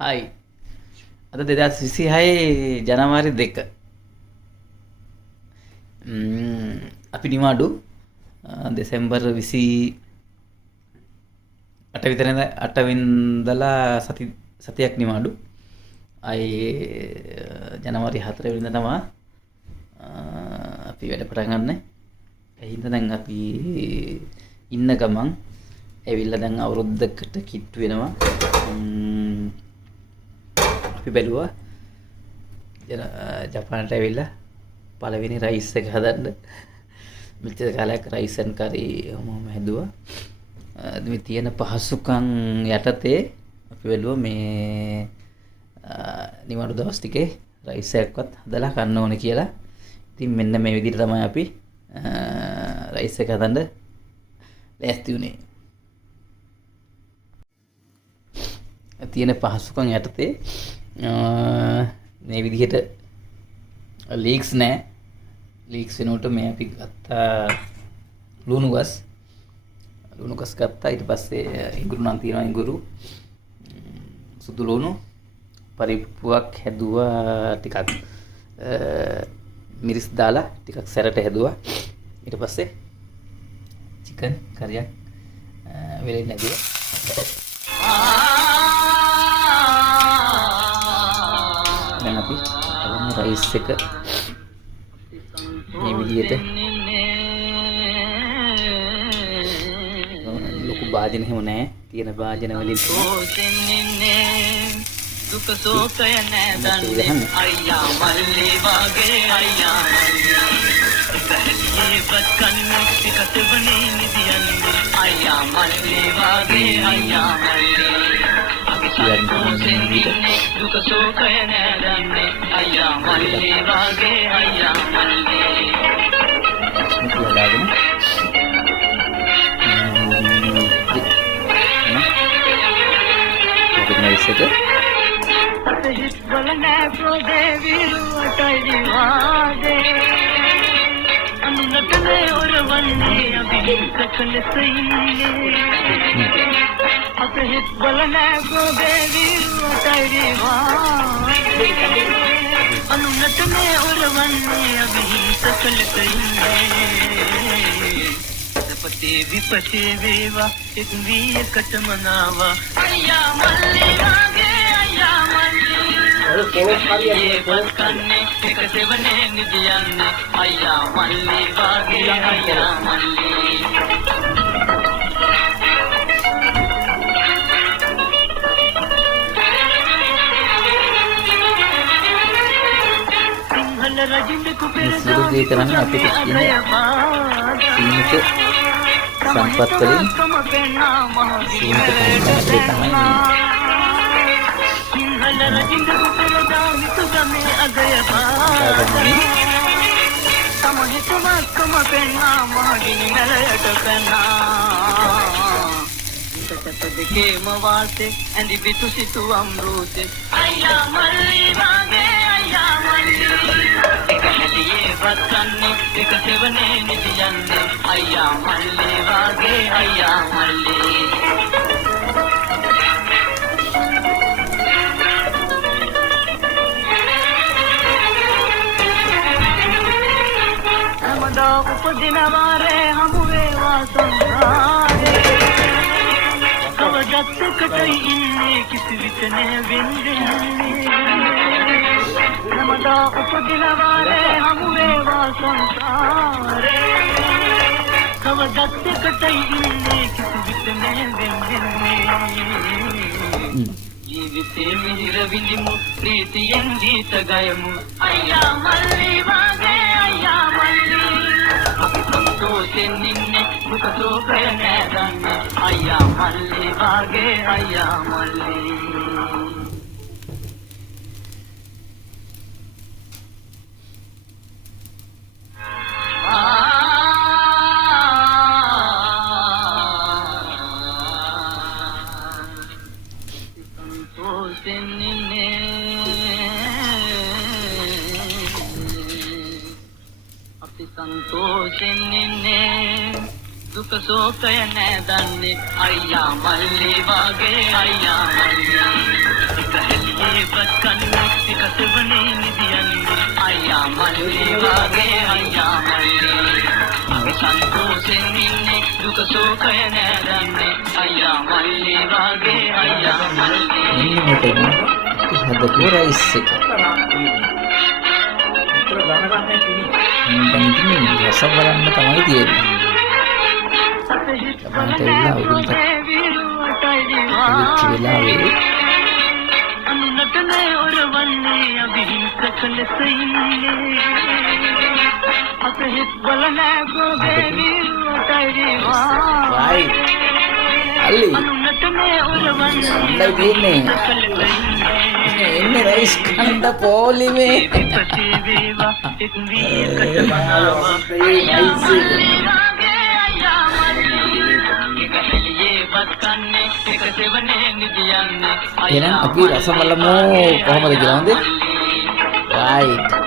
හයි. අද 2026 ජනවාරි 2. අපි නිවාඩු දෙසැම්බර් 28 වෙනිදා සතියක් නිවාඩු. අයි ජනවාරි 4 වෙනිදා තමයි අපි වැඩ පටන් ගන්න. ඒ හින්දා දැන් අපි ඉන්න ගමන් ඇවිල්ලා දැන් අවුරුද්දකට කිට්ටු වෙනවා. අපි බැලුවා ජපානට ඇවිල්ලා පළවෙනි රයිස් එක හදන්න. මෙච්චර කාලයක් රයිස් ඇන් කරි මොම හැදුවා. මේ තියෙන පහසුකම් යටතේ අපි බැලුවා මේ නිවාඩු දවස් ටිකේ රයිස් එකක්වත් හදලා කන්න ඕනේ කියලා. ඉතින් මෙන්න මේ විදිහට තමයි අපි රයිස් එක හදන්න ලෑස්ති වුණේ. තියෙන පහසුකම් යටතේ මේ විදිහට ලීක්ස් නැහැ. ලීක්ස් වෙනකොට මේ අපි ගත්තා ලුණු ගස් ගත්තා. ඊට පස්සේ ඉඟුරු නම් තියෙනවා. ඉඟුරු සුදු ලුණු පරිප්පුවක් හැදුවා. ටිකක් මිරිස් දාලා ටිකක් සැරට හැදුවා. ඊට පස්සේ චිකන් කරියක් වෙලෙන් නැදුවා. දැන් අපි රයිස් එක මේ විදිහට ලොකු භාජන එහෙම නැහැ. තියෙන භාජන වලින් දුක සෝකය නෑදන්නේ අයියා මල්ලේ වාගේ අයියා මල්ලේ බත්කන්න එකට වනේ නිදියන්නේ අයියා මල්ලේ වාගේ අයියා මල්ලේ දුක සෝකය නෑදන්නේ අයියා මල්ලේ වාගේ අයියා මල්ලේ हित बलने प्रोदे वीरुवटई वादे अनुनतने और वन्ने अभी सकल सईने हित बलने प्रोदे वीरुवटई वादे अनुनतने और वन्ने अभी सकल सईने पते विपते वेवा एक वीर कट मनावा अय्या मल्ले आगे अय्या සුරුදී කරන්නේ අපිට තියෙන සීමිත සම්පත් වලින් සීමිත කන්දේ තමයි उपदिनवारे हम वेवा संसारे कब जत कटई इन्ने किस विचने विंदने नमदा उपदिनवारे हम वेवा संसारे कब जत कटई इन्ने किस विचने विंदने जीविते मिहिर विंदिमु प्रीतियं गीत गायमु अय्या मल्ली वागे अय्या मल्ली संतोषें निन्ने दुख सෝකය නෑදන්නේ අයියා මල්ලේ වාගේ අයියා මල්ලේ संतोषें निन्ने संतोषें निन्ने दुख सෝකය නෑදන්නේ අයියා මල්ලේ වාගේ අයියා මල්ලේ දුක සෝකය නෑදන්නේ අයියා මල්ලි වාගේ අයියා මල්ලි මෙන්න මෙතන හදපු රයිස් එක. දැන් ඉතින් රස බලන්න තමයි තියෙන්නේ. ළමයින්ට එලා උගුන්ට විච් වෙලාවේ අනුනටනේ ඔරවන්නේ අභිහිංසක ලෙස ඉන්නේ අපේ බලනා ගෝගේ විරුවටයි right අලි අනුනටනේ ඔරවන්නේ හොඳයි තියෙන්නේ. එන්නේ රයිස් කන්න පොලිමේ ප්‍රතිවේවා එක් වීකට බනාවා අයියා මල්ලි වාගේ අයියා මල්ලි එක හෙලියේ බත් කන්නේ එක සෙවනේ නිදියන්නේ එහෙනම් අපි රස බලමු කොහොමද කියලා හොඳේ. right